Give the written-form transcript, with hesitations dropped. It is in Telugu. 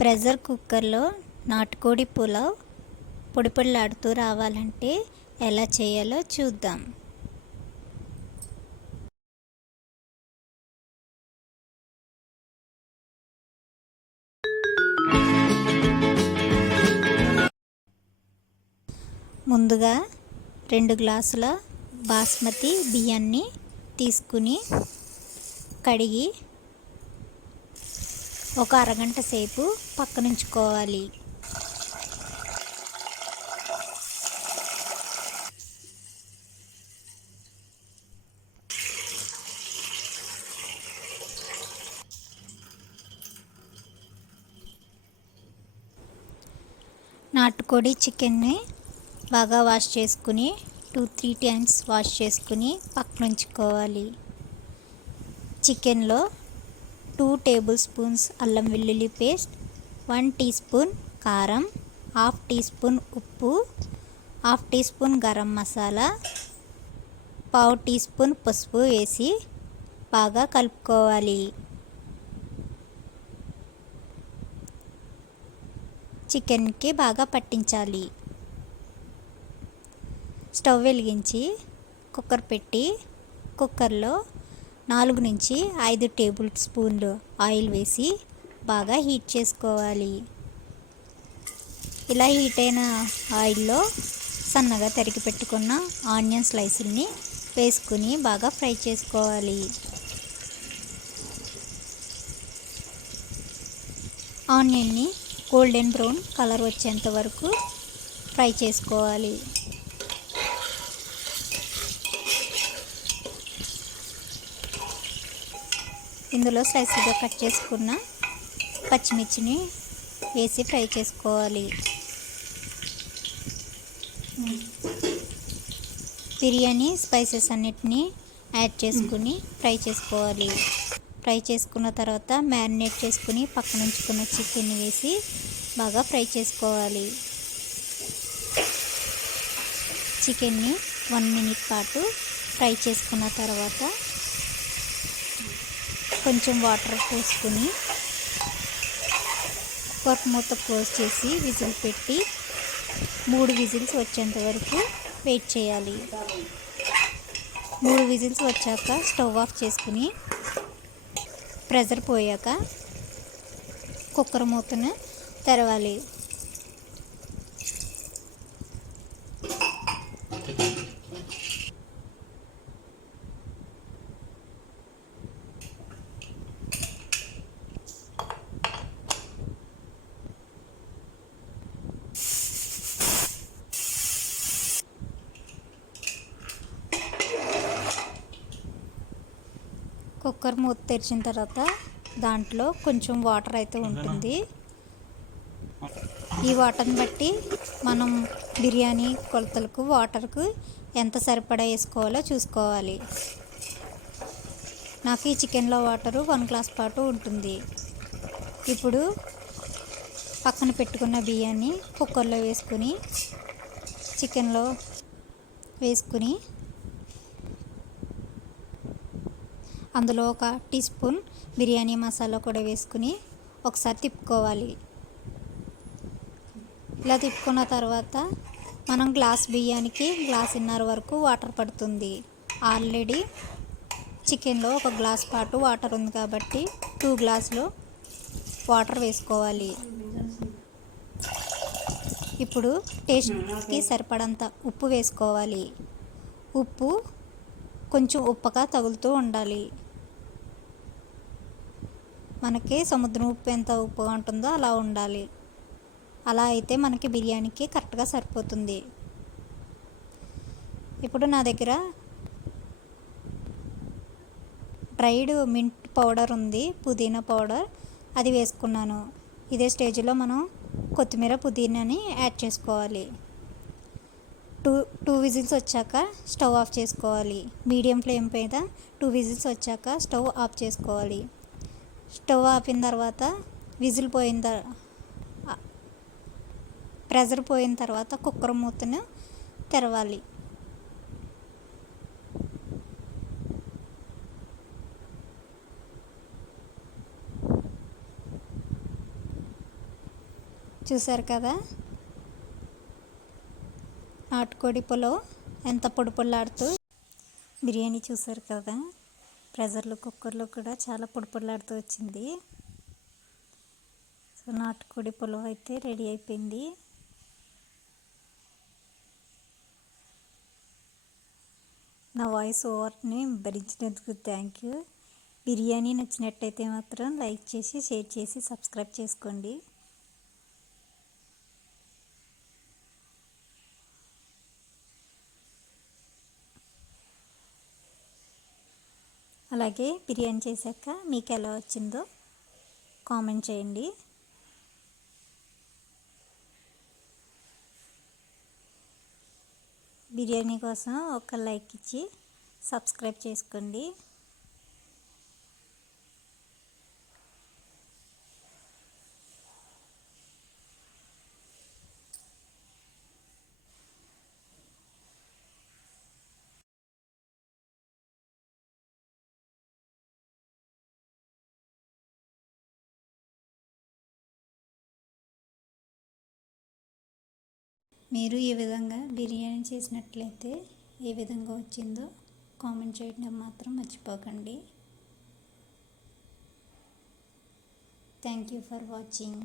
ప్రెషర్ కుక్కర్లో నాటుకోడి పులావ్ పొడిపొడిలాడుతూ రావాలంటే ఎలా చేయాలో చూద్దాం. ముందుగా 2 గ్లాసుల బాస్మతి బియ్యాన్ని తీసుకుని కడిగి ఒక అరగంట సేపు పక్కనుంచుకోవాలి. నాటుకోడి చికెన్ని బాగా వాష్ చేసుకుని 2-3 టైమ్స్ వాష్ చేసుకుని పక్కనుంచుకోవాలి. చికెన్లో 2 టేబుల్ స్పూన్స్ అల్లం వెల్లుల్లి పేస్ట్, 1 టీ స్పూన్ కారం, 1/2 టీ స్పూన్ ఉప్పు, 1/2 teaspoon garam masala, 1/2 teaspoon పసుపు వేసి బాగా కలుపుకోవాలి. చికెన్కి బాగా పట్టించాలి. స్టవ్ వెలిగించి కుక్కర్ పెట్టి కుక్కర్లో 4-5 టేబుల్ స్పూన్లు ఆయిల్ వేసి బాగా హీట్ చేసుకోవాలి. ఇలా హీట్ అయిన ఆయిల్లో సన్నగా తరిగి పెట్టుకున్న ఆనియన్ స్లైసుల్ని వేసుకుని బాగా ఫ్రై చేసుకోవాలి. ఆనియన్ని గోల్డెన్ బ్రౌన్ కలర్ వచ్చేంత వరకు ఫ్రై చేసుకోవాలి. ఇందులో స్లైస్గా కట్ చేసుకున్న పచ్చిమిర్చిని వేసి ఫ్రై చేసుకోవాలి. బిర్యానీ స్పైసెస్ అన్నిటినీ యాడ్ చేసుకుని ఫ్రై చేసుకోవాలి. ఫ్రై చేసుకున్న తర్వాత మ్యారినేట్ చేసుకుని పక్కన ఉంచుకున్న చికెన్ వేసి బాగా ఫ్రై చేసుకోవాలి. చికెన్ని 1 మినిట్ పాటు ఫ్రై చేసుకున్న తర్వాత కొంచెం వాటర్ పోసుకుని కుక్కర్ మూత క్లోజ్ చేసి విజిల్ పెట్టి 3 విజిల్స్ వచ్చేంత వరకు వెయిట్ చేయాలి. 3 విజిల్స్ వచ్చాక స్టవ్ ఆఫ్ చేసుకుని ప్రెషర్ పోయాక కుక్కర్ మూతను తెరవాలి. కుక్కర్ మూత తెరిచిన తర్వాత దాంట్లో కొంచెం వాటర్ అయితే ఉంటుంది. ఈ వాటర్ని బట్టి మనం బిర్యానీ కొలతలకు వాటర్కు ఎంత సరిపడా వేసుకోవాలో చూసుకోవాలి. నాకు ఈ చికెన్లో వాటరు 1 గ్లాస్ పాటు ఉంటుంది. ఇప్పుడు పక్కన పెట్టుకున్న బియ్యాన్ని కుక్కర్లో వేసుకుని చికెన్లో వేసుకుని అందులో 1 టీ స్పూన్ బిర్యానీ మసాలా కూడా వేసుకుని ఒకసారి తిప్పుకోవాలి. ఇలా తిప్పుకున్న తర్వాత మనం గ్లాస్ బియ్యానికి గ్లాసున్నర వరకు వాటర్ పడుతుంది. ఆల్రెడీ చికెన్లో 1 గ్లాస్ పాటు వాటర్ ఉంది కాబట్టి 2 గ్లాసులు వాటర్ వేసుకోవాలి. ఇప్పుడు టేస్ట్కి సరిపడంత ఉప్పు వేసుకోవాలి. ఉప్పు కొంచెం ఉప్పగా తగులుతూ ఉండాలి. మనకి సముద్రం ఉప్పు ఎంత ఉప్పుగా ఉంటుందో అలా ఉండాలి. అలా అయితే మనకి బిర్యానీకి కరెక్ట్గా సరిపోతుంది. ఇప్పుడు నా దగ్గర డ్రైడ్ మింట్ పౌడర్ ఉంది, పుదీనా పౌడర్, అది వేసుకున్నాను. ఇదే స్టేజ్లో మనం కొత్తిమీర పుదీనాని యాడ్ చేసుకోవాలి. 2 విజిల్స్ వచ్చాక స్టవ్ ఆఫ్ చేసుకోవాలి. మీడియం ఫ్లేమ్ మీద 2 విజిల్స్ వచ్చాక స్టవ్ ఆఫ్ చేసుకోవాలి. స్టవ్ ఆపిన తర్వాత విజిల్ ప్రెషర్ పోయిన తర్వాత కుక్కర్ మూతను తెరవాలి. చూసారు కదా నాటుకోడి పులావ్ ఎంత పొడి పొడిలాడుతూ బిర్యానీ చూసారు కదా ప్రెషర్లో కుక్కర్లో కూడా చాలా పొడి పొడిలాడుతూ వచ్చింది. సో నాటుకోడి పులావ్ అయితే రెడీ అయిపోయింది. నా వాయిస్ ఓవర్ని భరించినందుకు థ్యాంక్ యూ. బిర్యానీ నచ్చినట్టయితే మాత్రం లైక్ చేసి షేర్ చేసి సబ్స్క్రైబ్ చేసుకోండి. అలాగే బిర్యానీ చేశాక మీకు ఎలా వచ్చిందో కామెంట్ చేయండి. బిర్యానీ కోసం ఒక లైక్ ఇచ్చి సబ్స్క్రైబ్ చేసుకోండి. మీరు ఈ విధంగా బిర్యానీ చేసినట్లయితే ఏ విధంగా వచ్చిందో కామెంట్ చేయడం మాత్రం మర్చిపోకండి. Thank you for watching.